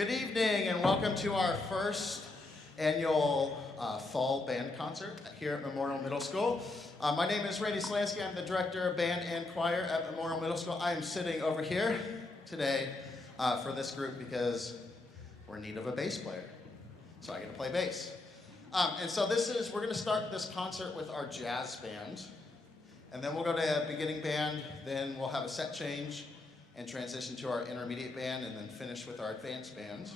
Good evening and welcome to our first annual fall band concert here at Memorial Middle School. My name is Randy Slansky. I'm the director of band and choir at Memorial Middle School. I am sitting over here today for this group because we're in need of a bass player. So I get to play bass. And so we're going to start this concert with our jazz band. And then we'll go to a beginning band, then we'll have a set change and transition to our intermediate band, and then finish with our advanced band.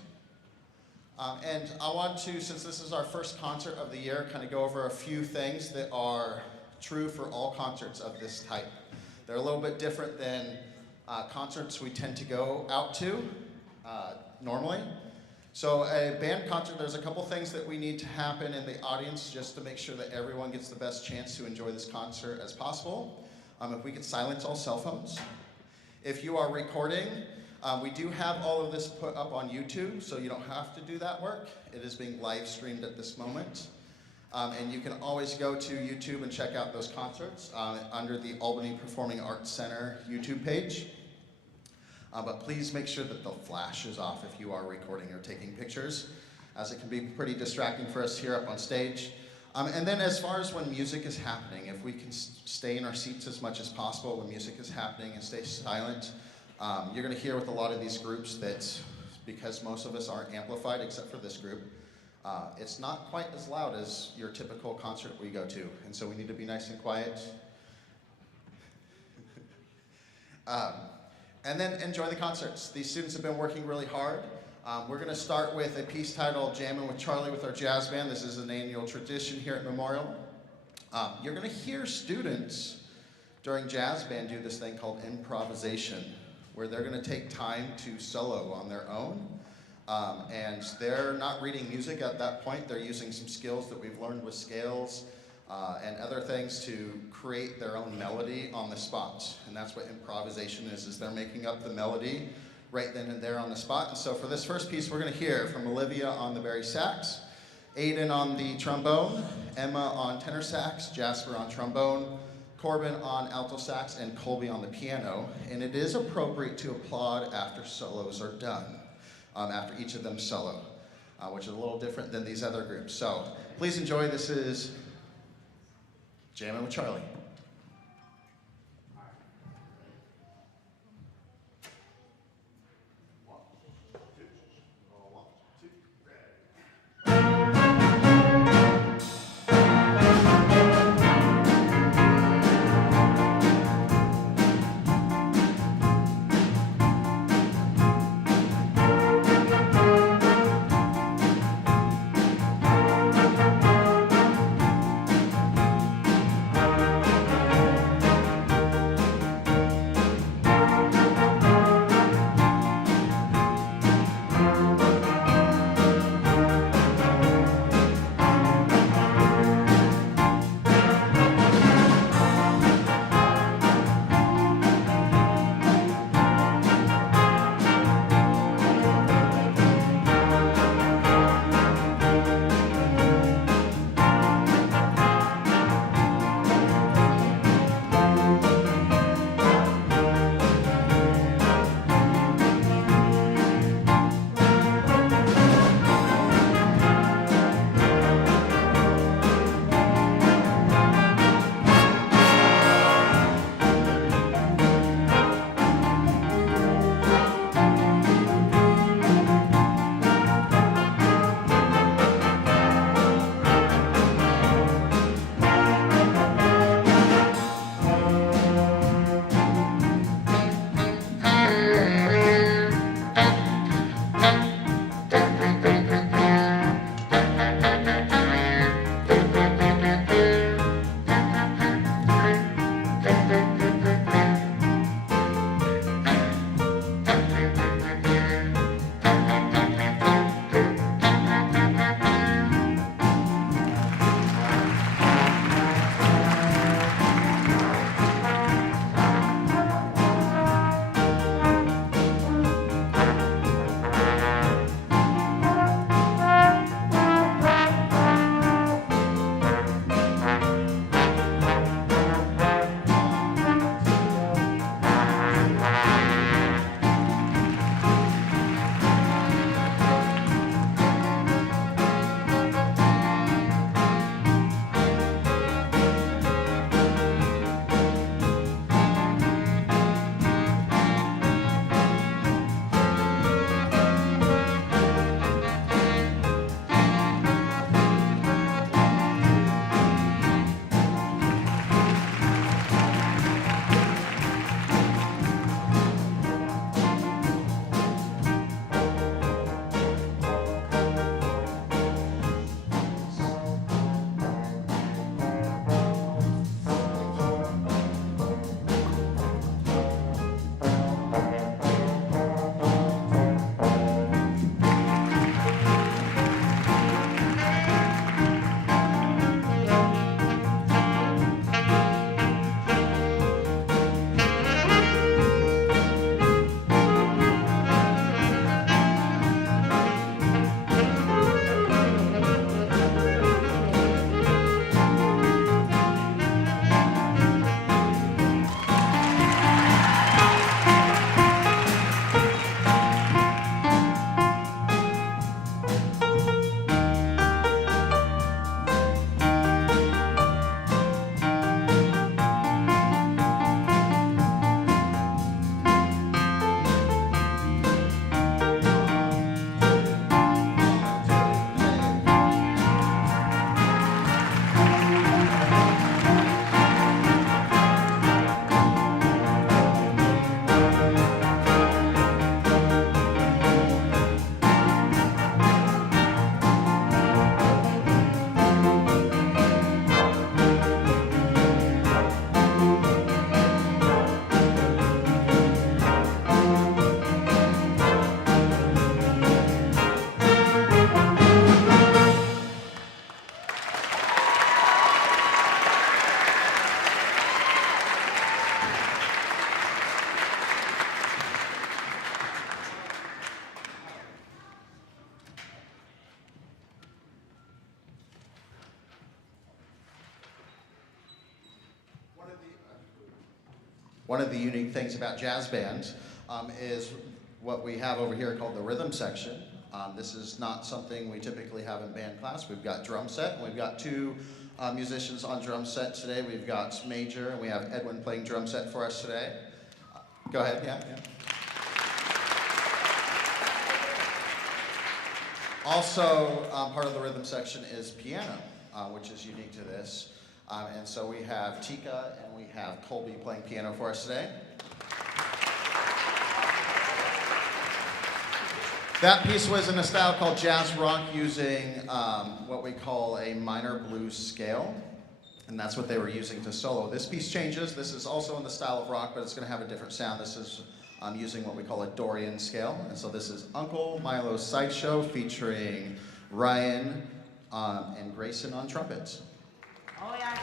And I want to, since this is our first concert of the year, kind of go over a few things that are true for all concerts of this type. They're a little bit different than concerts we tend to go out to normally. So a band concert, there's a couple things that we need to happen in the audience just to make sure that everyone gets the best chance to enjoy this concert as possible. If we could silence all cell phones. If you are recording, we do have all of this put up on YouTube, so you don't have to do that work. It is being live streamed at this moment. And you can always go to YouTube and check out those concerts under the Albany Performing Arts Center YouTube page. But please make sure that the flash is off if you are recording or taking pictures, as it can be pretty distracting for us here up on stage. And then as far as when music is happening, if we can stay in our seats as much as possible when music is happening and stay silent, you're going to hear with a lot of these groups that, because most of us aren't amplified except for this group, it's not quite as loud as your typical concert we go to. And so we need to be nice and quiet. And then enjoy the concerts. These students have been working really hard. We're going to start with a piece titled Jammin' with Charlie with our jazz band. This is an annual tradition here at Memorial. You're going to hear students during jazz band do this thing called improvisation, where they're going to take time to solo on their own. And they're not reading music at that point. They're using some skills that we've learned with scales and other things to create their own melody on the spot. And that's what improvisation is they're making up the melody right then and there on the spot. And so for this first piece, we're going to hear from Olivia on the bari sax, Aiden on the trombone, Emma on tenor sax, Jasper on trombone, Corbin on alto sax, and Colby on the piano. And it is appropriate to applaud after solos are done, after each of them solo, which is a little different than these other groups. So please enjoy. This is Jammin' with Charlie. One of the unique things about jazz bands is what we have over here called the rhythm section. This is not something we typically have in band class. We've got drum set, and we've got two musicians on drum set today. We've got Major, and we have Edwin playing drum set for us today. Go ahead, yeah. Also, part of the rhythm section is piano, which is unique to this. And so we have Tika and we have Colby playing piano for us today. That piece was in a style called jazz rock using what we call a minor blues scale. And that's what they were using to solo. This piece changes. This is also in the style of rock, but it's going to have a different sound. This is using what we call a Dorian scale. And so this is Uncle Milo's Sideshow featuring Ryan and Grayson on trumpets. Oh, yeah.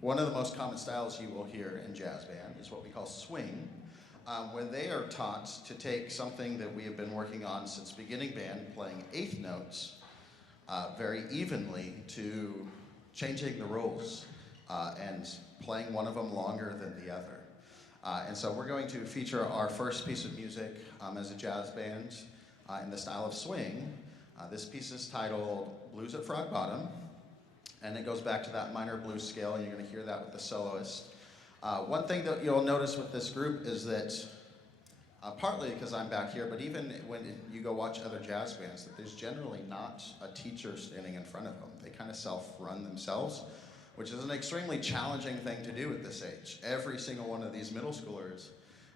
One of the most common styles you will hear in jazz band is what we call swing, where they are taught to take something that we have been working on since beginning band, playing eighth notes very evenly, to changing the rules and playing one of them longer than the other. And so we're going to feature our first piece of music as a jazz band in the style of swing. This piece is titled Blues at Frog Bottom. And it goes back to that minor blues scale, and you're going to hear that with the soloist. One thing that you'll notice with this group is that, partly because I'm back here, but even when you go watch other jazz bands, that there's generally not a teacher standing in front of them. They kind of self-run themselves, which is an extremely challenging thing to do at this age. Every single one of these middle schoolers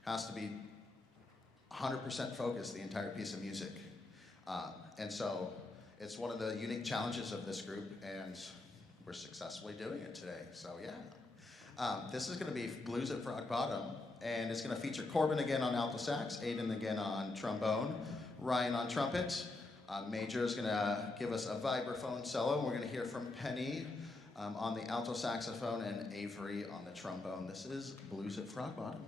has to be 100% focused the entire piece of music. And so it's one of the unique challenges of this group, and we're successfully doing it today, so yeah. This is going to be Blues at Frog Bottom, and it's going to feature Corbin again on alto sax, Aiden again on trombone, Ryan on trumpet. Major is going to give us a vibraphone solo. We're going to hear from Penny on the alto saxophone and Avery on the trombone. This is Blues at Frog Bottom.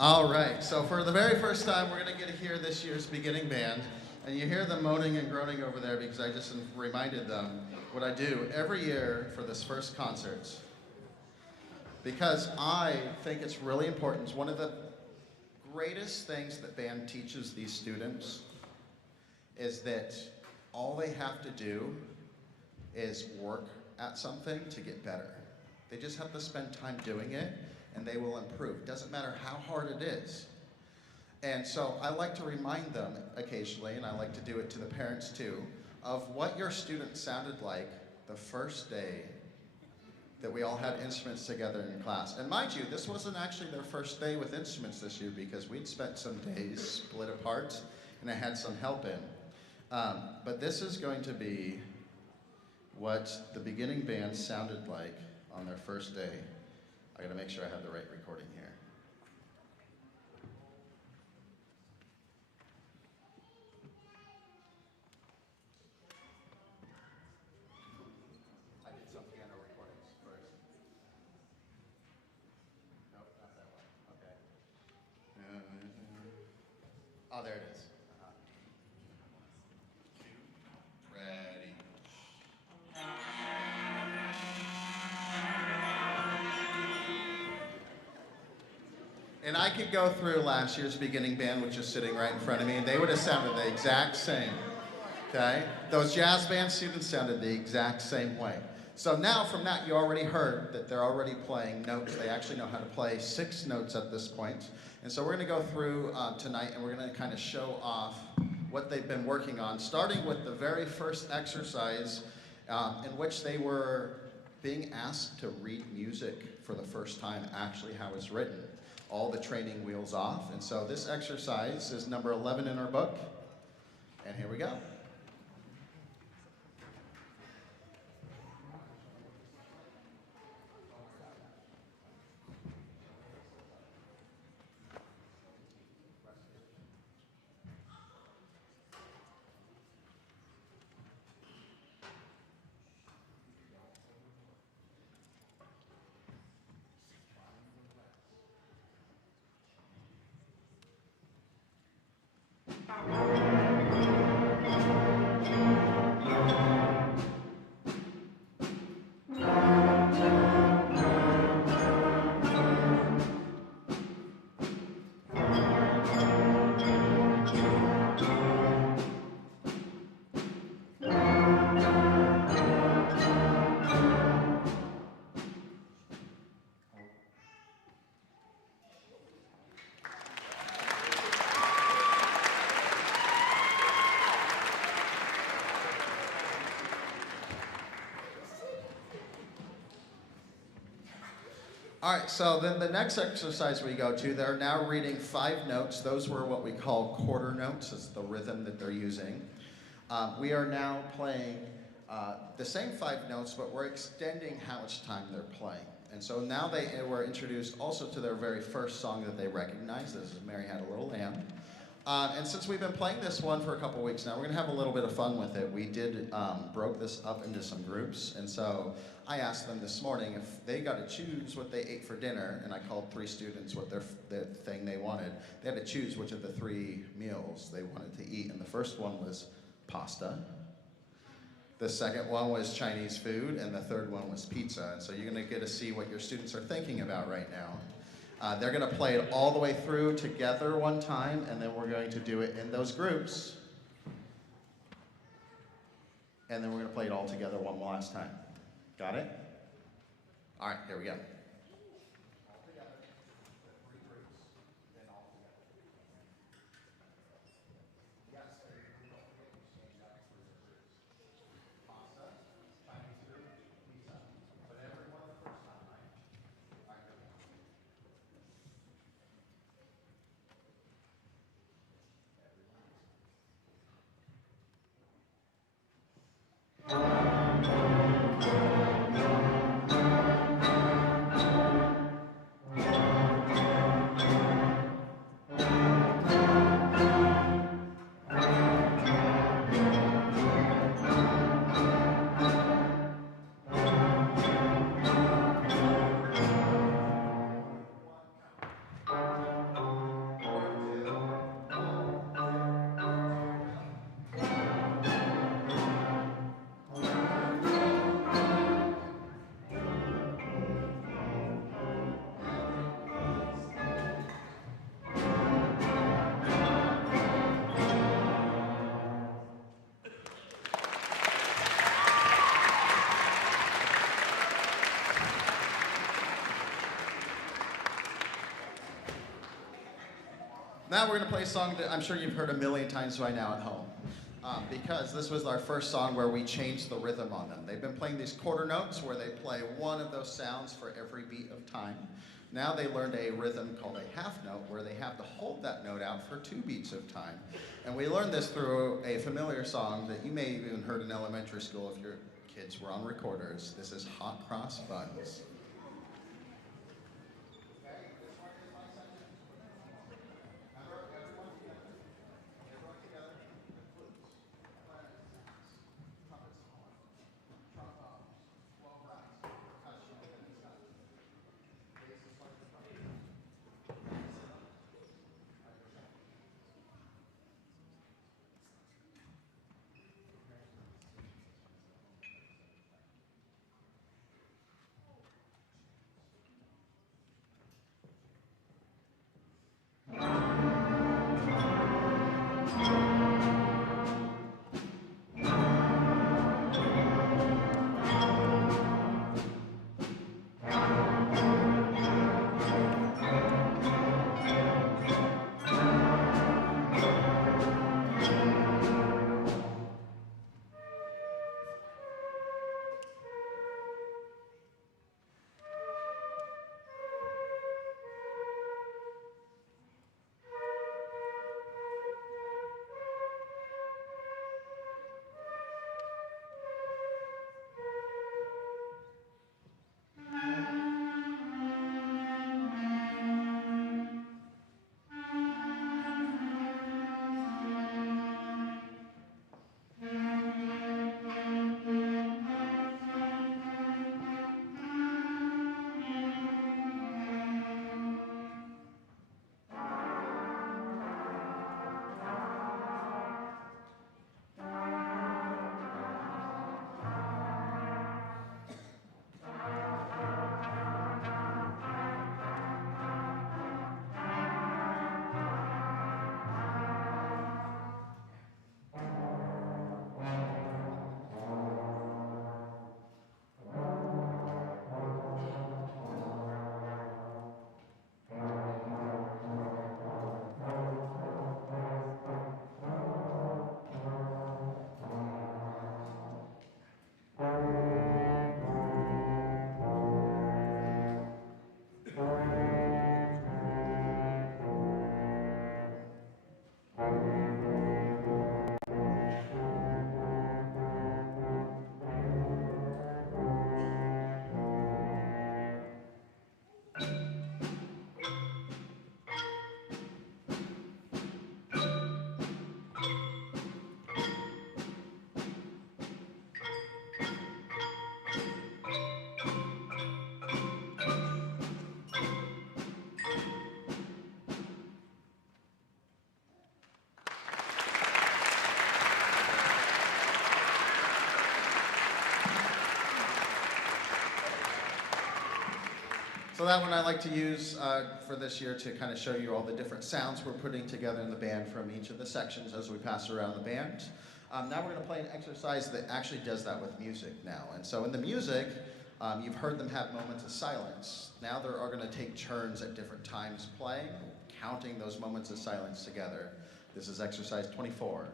All right, so for the very first time, we're going to get to hear this year's beginning band. And you hear them moaning and groaning over there because I just reminded them what I do every year for this first concert. Because I think it's really important. It's one of the greatest things that band teaches these students is that all they have to do is work at something to get better. They just have to spend time doing it and they will improve. Doesn't matter how hard it is. And so I like to remind them occasionally, and I like to do it to the parents too, of what your student sounded like the first day that we all had instruments together in class. And mind you, this wasn't actually their first day with instruments this year because we'd spent some days split apart and I had some help in. But this is going to be what the beginning band sounded like on their first day. I gotta make sure I have the right recording here. I did some piano recordings first. Nope, not that one. Okay. Oh, there it is. Ready. And I could go through last year's beginning band, which is sitting right in front of me, and they would have sounded the exact same, okay? Those jazz band students sounded the exact same way. So now from that, you already heard that they're already playing notes. They actually know how to play 6 notes at this point. And so we're gonna go through tonight, and we're gonna kind of show off what they've been working on, starting with the very first exercise in which they were being asked to read music for the first time, actually how it's written. All the training wheels off. And so this exercise is number 11 in our book. And here we go. All right, so then the next exercise we go to, they're now reading 5 notes. Those were what we call quarter notes. It's the rhythm that they're using. We are now playing the same 5 notes, but we're extending how much time they're playing. And so now they were introduced also to their very first song that they recognized. This is Mary Had a Little Lamb. And since we've been playing this one for a couple weeks now, we're gonna have a little bit of fun with it. We did broke this up into some groups, and so I asked them this morning if they got to choose what they ate for dinner, and I called 3 students what the thing they wanted. They had to choose which of the 3 meals they wanted to eat, and the first one was pasta. The second one was Chinese food, and the third one was pizza. And so you're gonna get to see what your students are thinking about right now. They're gonna play it all the way through together one time, and then we're going to do it in those groups. And then we're gonna play it all together one last time. Got it? All right, here we go. now we're going to play a song that I'm sure you've heard a million times by now at home. Because this was our first song where we changed the rhythm on them. They've been playing these quarter notes where they play one of those sounds for every beat of time. Now they learned a rhythm called a half note where they have to hold that note out for 2 beats of time. And we learned this through a familiar song that you may have even heard in elementary school if your kids were on recorders. This is Hot Cross Buns. So that one I like to use for this year to kind of show you all the different sounds we're putting together in the band from each of the sections as we pass around the band. Now we're going to play an exercise that actually does that with music now. And so in the music, you've heard them have moments of silence. Now they are going to take turns at different times playing, counting those moments of silence together. This is exercise 24.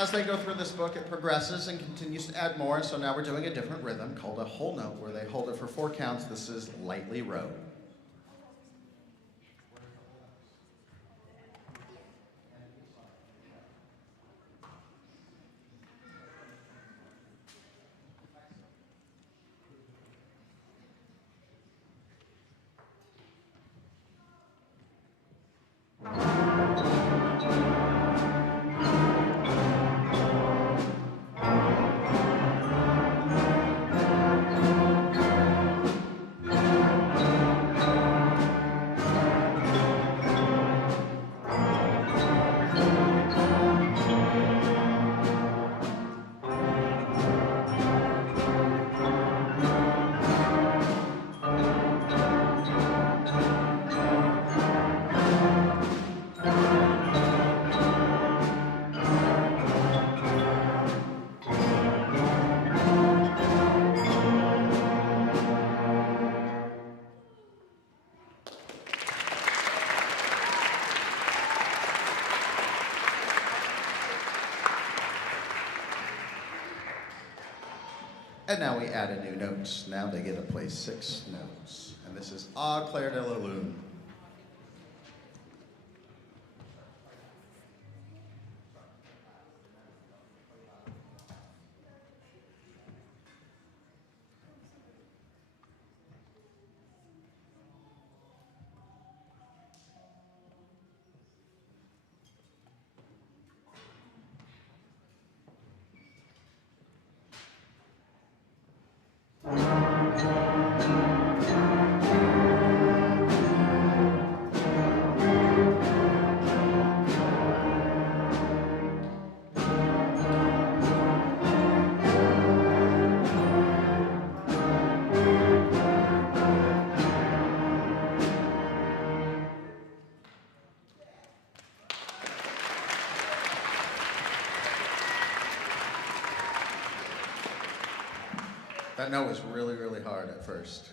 As they go through this book, it progresses and continues to add more. So now we're doing a different rhythm called a whole note, where they hold it for 4 counts. This is Lightly Rode. And now we add a new note. Now they get to play 6 notes. And this is Ah Claire de la Lune. That note was really, really hard at first.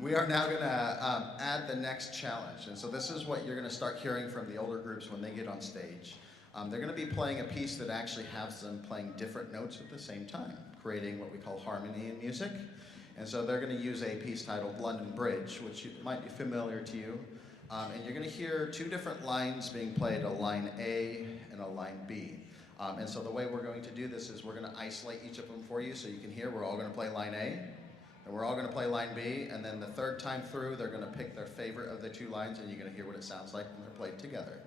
We are now going to add the next challenge. And so this is what you're going to start hearing from the older groups when they get on stage. They're going to be playing a piece that actually has them playing different notes at the same time, creating what we call harmony in music. And so they're going to use a piece titled London Bridge, which might be familiar to you. And you're going to hear 2 different lines being played, a line A and a line B. And so the way we're going to do this is we're going to isolate each of them for you so you can hear. We're all going to play line A, and we're all going to play line B, and then the 3rd time through, they're going to pick their favorite of the 2 lines, and you're going to hear what it sounds like when they're played together.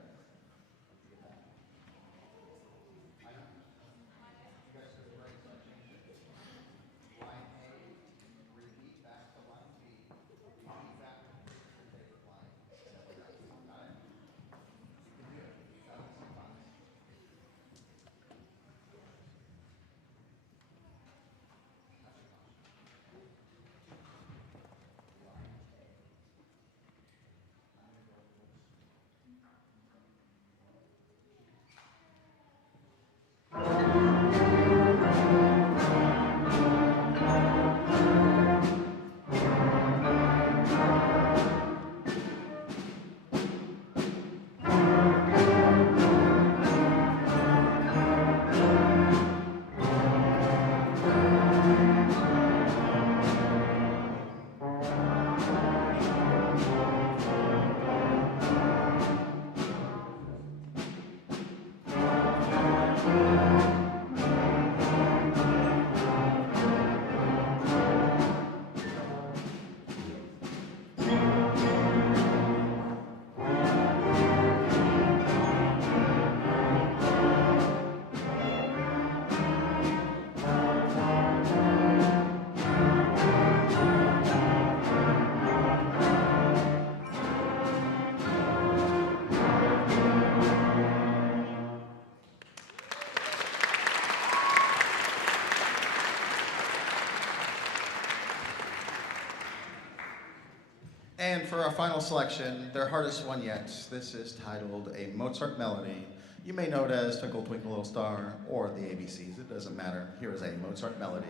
And for our final selection, their hardest one yet, this is titled A Mozart Melody. You may know it as Twinkle Twinkle Little Star or the ABCs, it doesn't matter. Here is a Mozart Melody.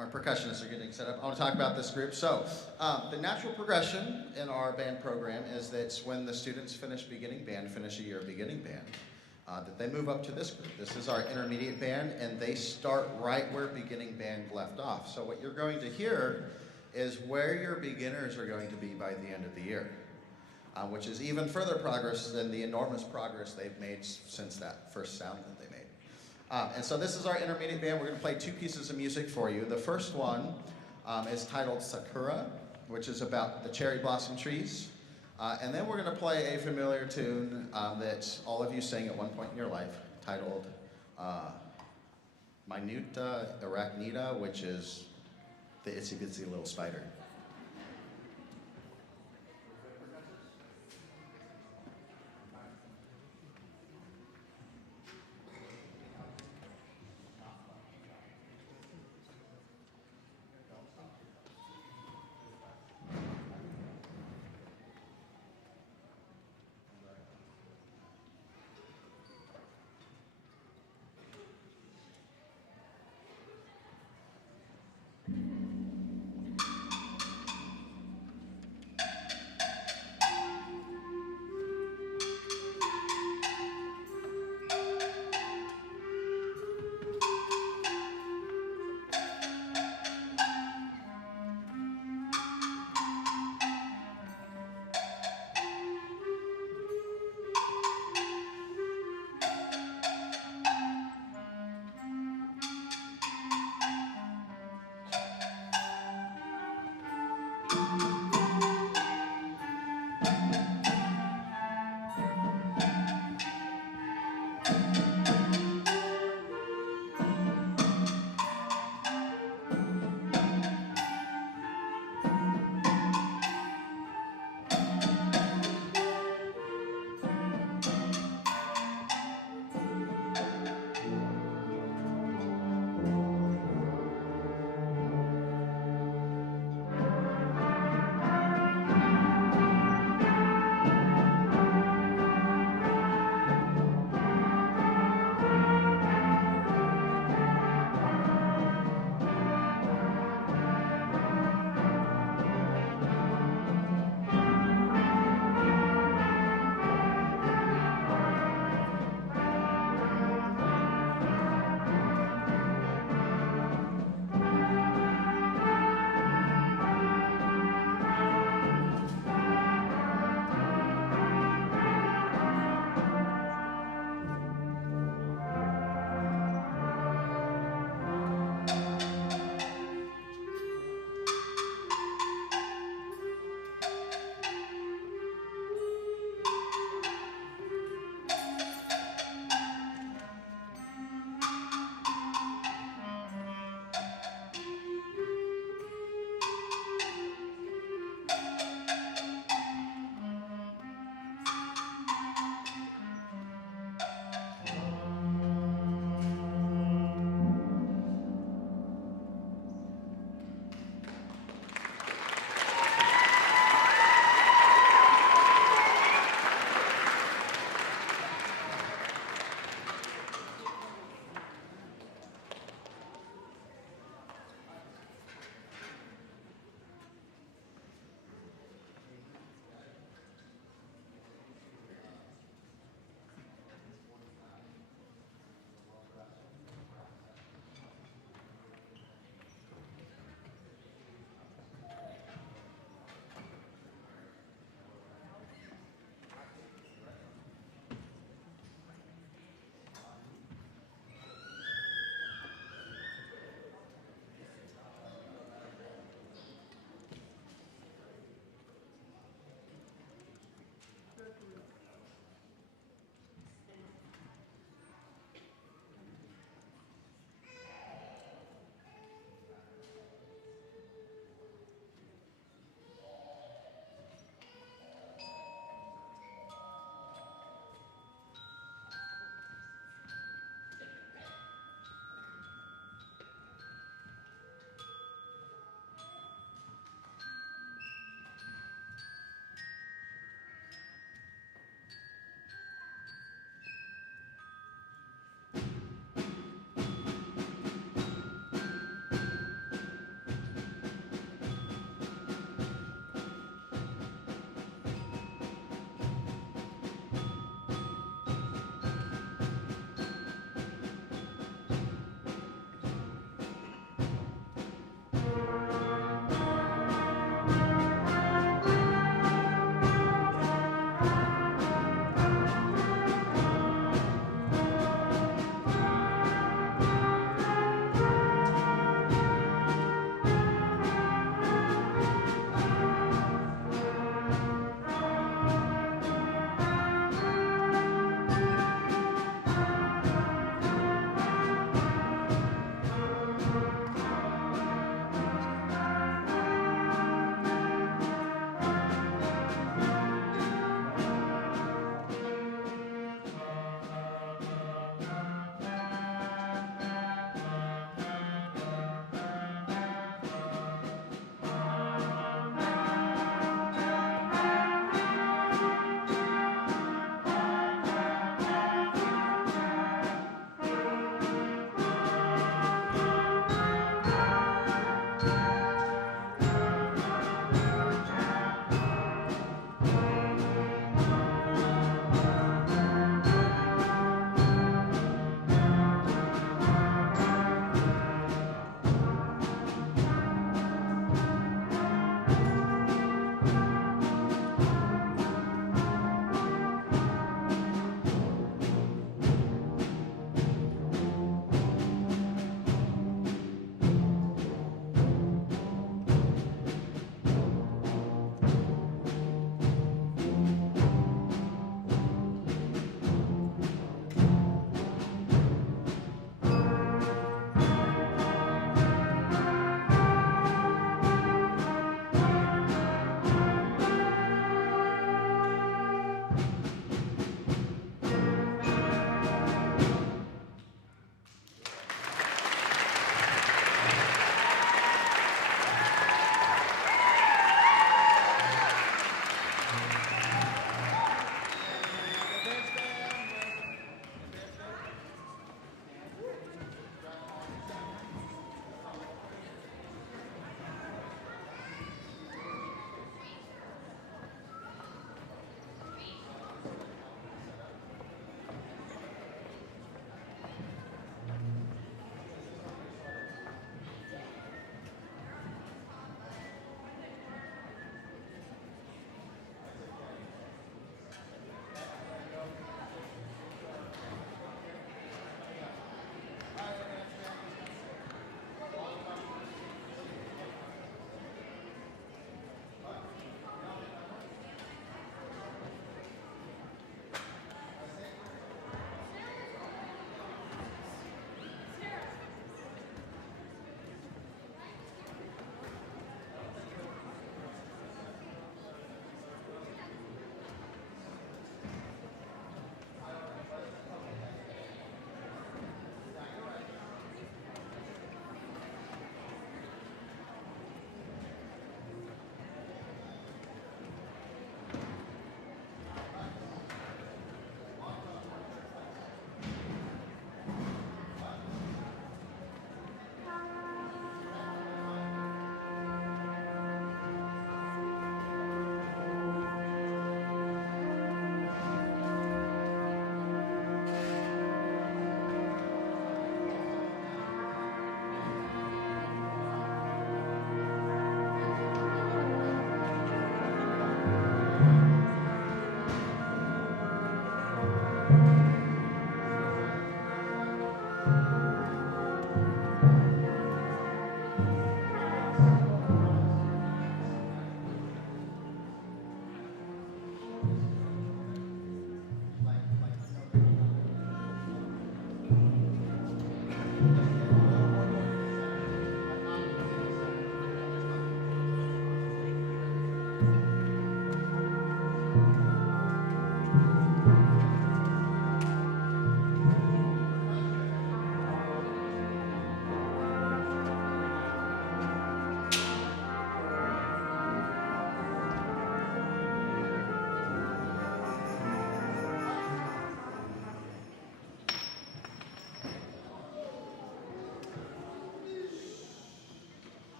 While my percussionists are getting set up, I want to talk about this group. So, the natural progression in our band program is that when the students finish beginning band, finish a year of beginning band, that they move up to this group. This is our intermediate band, and they start right where beginning band left off. So what you're going to hear is where your beginners are going to be by the end of the year, which is even further progress than the enormous progress they've made since that first sound that they made. And so this is our intermediate band. We're going to play two pieces of music for you. The first one is titled Sakura, which is about the cherry blossom trees. And then we're going to play a familiar tune that all of you sang at one point in your life, titled Minuta Arachnida, which is the itsy bitsy little spider.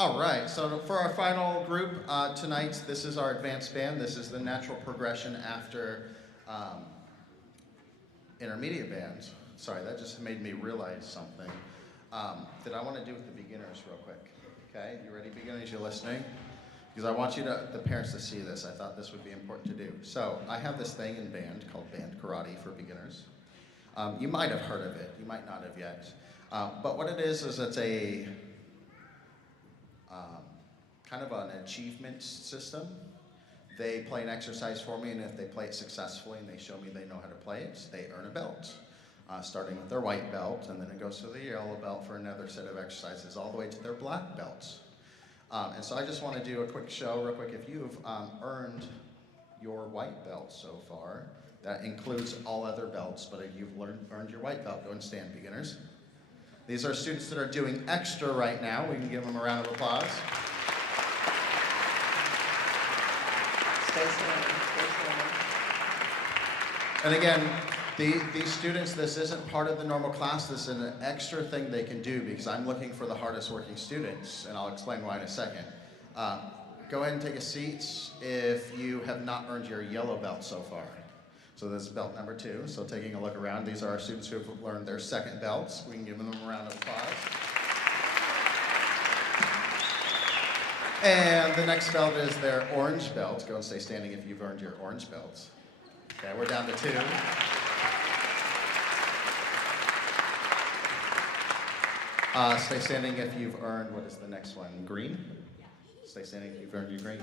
All right, so for our final group tonight, this is our advanced band. This is the natural progression after intermediate bands. Sorry, that just made me realize something that I want to do with the beginners real quick. Okay, you ready, beginners? You listening? Because I want the parents to see this. I thought this would be important to do. So I have this thing in band called band karate for beginners. You might have heard of it. You might not have yet. But what it is it's a kind of an achievement system. They play an exercise for me, and if they play it successfully and they show me they know how to play it, they earn a belt. Starting with their white belt, and then it goes to the yellow belt for another set of exercises, all the way to their black belts. And so I just want to do a quick show real quick. If you've earned your white belt so far, that includes all other belts, but if you've earned your white belt, go and stand, beginners. These are students that are doing extra right now. We can give them a round of applause. Stay standing, stay standing. And again, these students, this isn't part of the normal class. This is an extra thing they can do because I'm looking for the hardest working students, and I'll explain why in a second. Go ahead and take a seat if you have not earned your yellow belt so far. So this is belt number 2. So taking a look around, these are our students who have learned their second belts. We can give them a round of applause. And the next belt is their orange belt. Go and stay standing if you've earned your orange belts. Okay, we're down to 2. Stay standing if you've earned, what is the next one? Green? Stay standing if you've earned your green.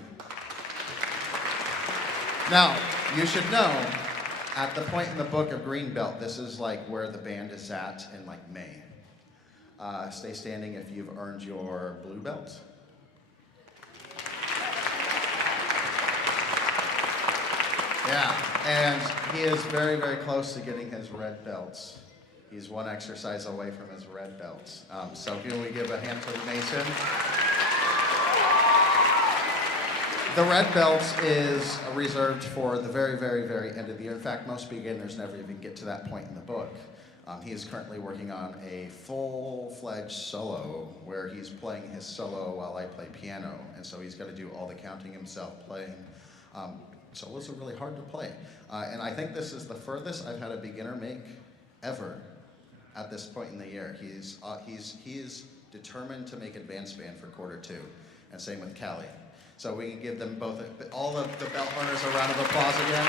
Now, you should know, at the point in the book of green belt, this is like where the band is at in like May. Stay standing if you've earned your blue belt. Yeah, and he is very, very close to getting his red belts. He's one exercise away from his red belts. So can we give a hand to Mason? The red belts is reserved for the very, very, very end of the year. In fact, most beginners never even get to that point in the book. He is currently working on a full-fledged solo where he's playing his solo while I play piano. And so he's got to do all the counting himself, playing. Solos are really hard to play. And I think this is the furthest I've had a beginner make ever at this point in the year. He's determined to make advanced band for quarter 2, and same with Callie. So we can give them both, all of the belt earners, a round of applause again.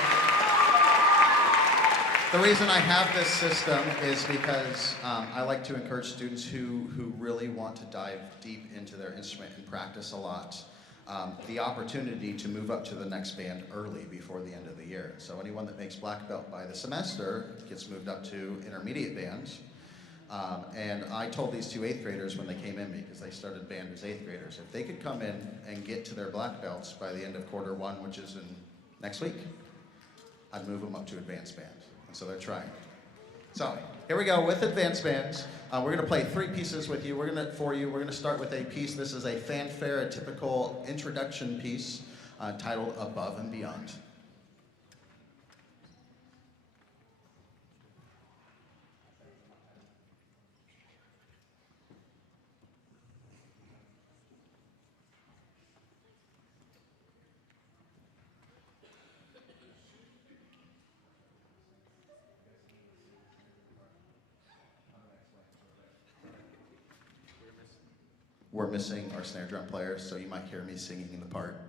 The reason I have this system is because I like to encourage students who really want to dive deep into their instrument and practice a lot, the opportunity to move up to the next band early before the end of the year. So anyone that makes black belt by the semester gets moved up to intermediate bands. And I told these 2 8th graders when they came in, because they started band as 8th graders, if they could come in and get to their black belts by the end of quarter 1, which is in next week, I'd move them up to advanced band. And so they're trying. So here we go with advanced bands. We're going to play 3 pieces with you. We're going to start with a piece. This is a fanfare, a typical introduction piece titled Above and Beyond. We're missing our snare drum player, so you might hear me singing in the part.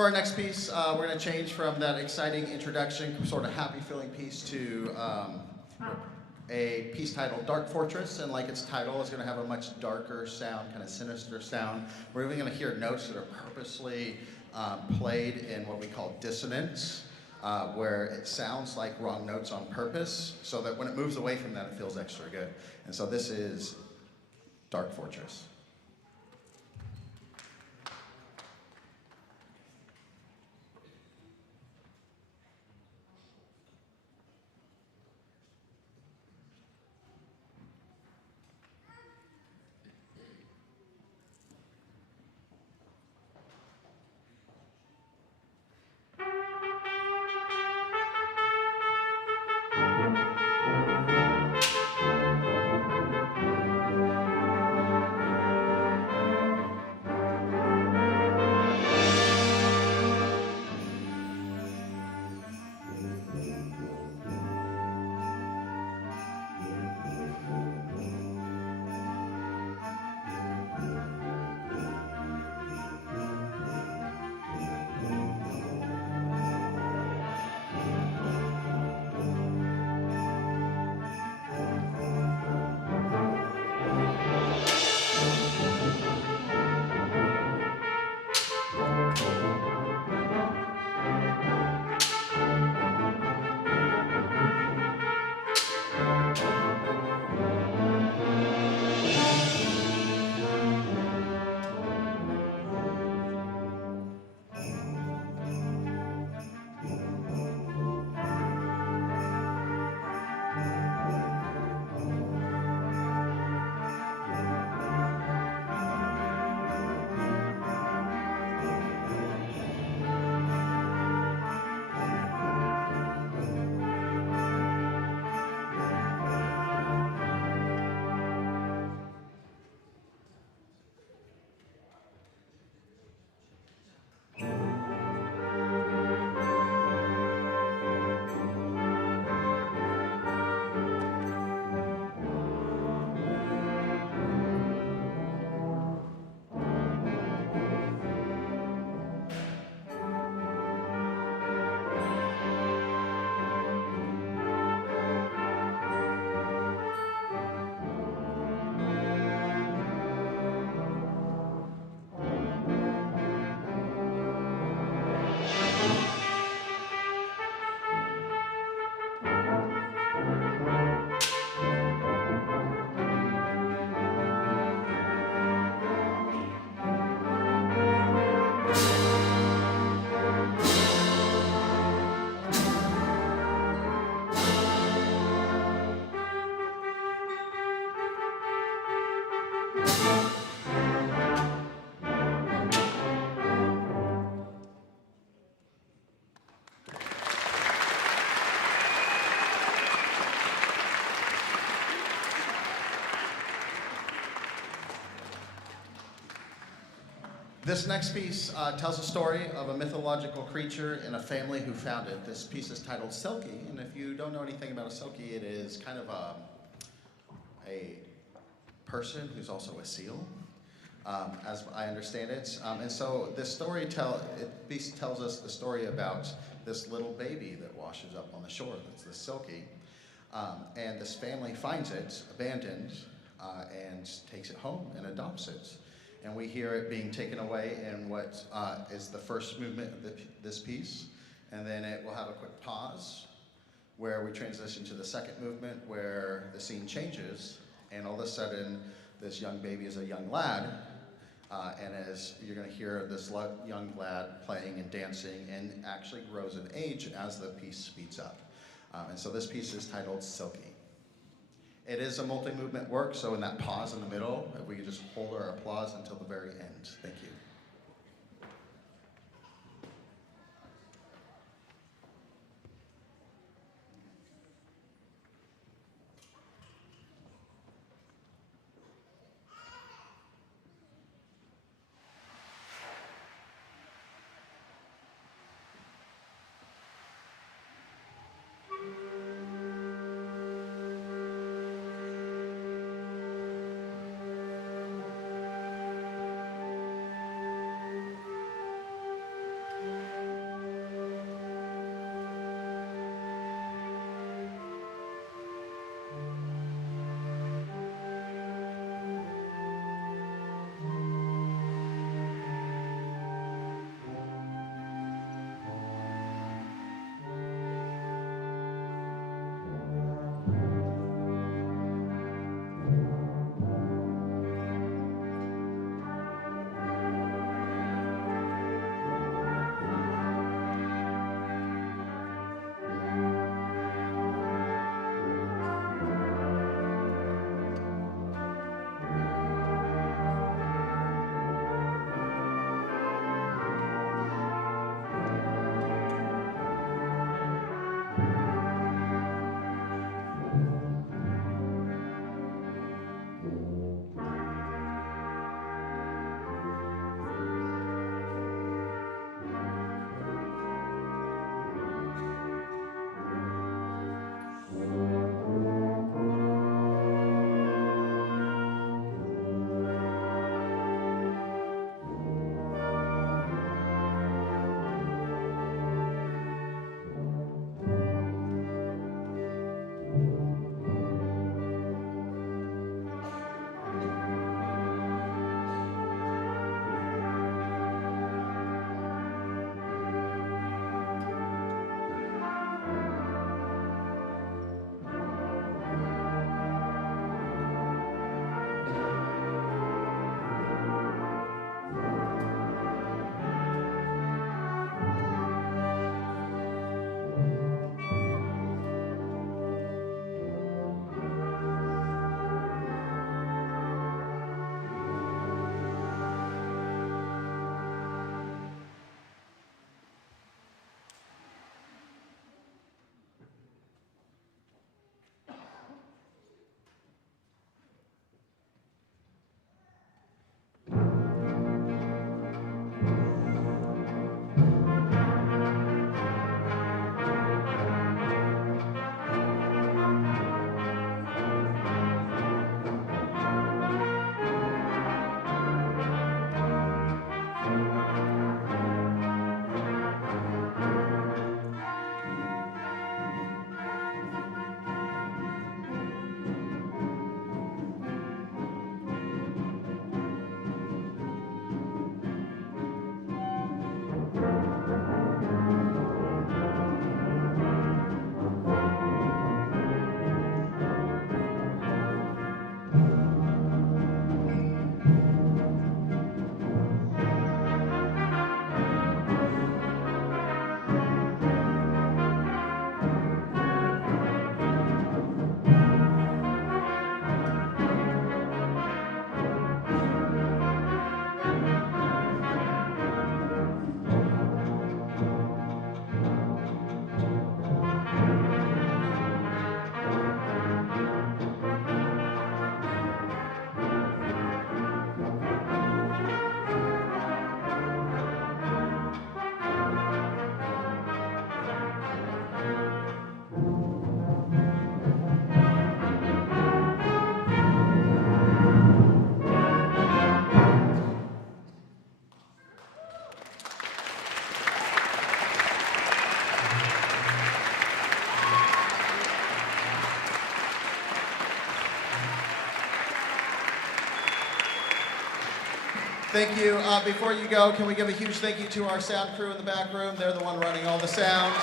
For our next piece, we're going to change from that exciting introduction, sort of happy-feeling piece to a piece titled Dark Fortress, and like its title, it's going to have a much darker sound, kind of sinister sound. We're even going to hear notes that are purposely played in what we call dissonance, where it sounds like wrong notes on purpose, so that when it moves away from that, it feels extra good. And so this is Dark Fortress. This next piece tells a story of a mythological creature and a family who found it. This piece is titled Selkie, and if you don't know anything about a Selkie, it is kind of a person who's also a seal, as I understand it. And so this piece tells us the story about this little baby that washes up on the shore. That's the Selkie. And this family finds it abandoned and takes it home and adopts it. And we hear it being taken away in what is the first movement of this piece. And then it will have a quick pause where we transition to the second movement where the scene changes. And all of a sudden, this young baby is a young lad. And as you're going to hear this young lad playing and dancing and actually grows in age as the piece speeds up. And so this piece is titled Silky. It is a multi-movement work, so in that pause in the middle, if we could just hold our applause until the very end. Thank you. Thank you. Before you go, can we give a huge thank you to our sound crew in the back room? They're the one running all the sounds.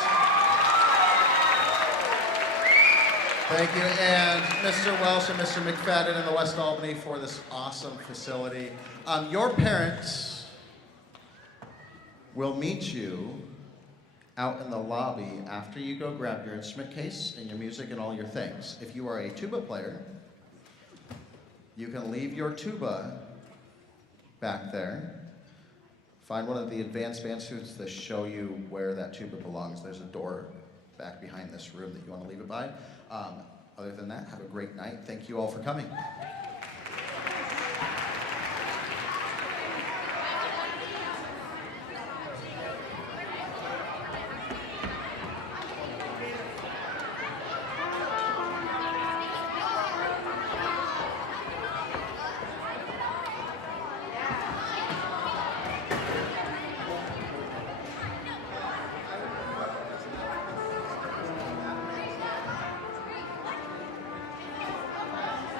Thank you. And Mr. Welsh and Mr. McFadden in the West Albany for this awesome facility. Your parents will meet you out in the lobby after you go grab your instrument case and your music and all your things. If you are a tuba player, you can leave your tuba back there. Find one of the advanced band students to show you where that tuba belongs. There's a door back behind this room that you want to leave it by. Other than that, have a great night. Thank you all for coming.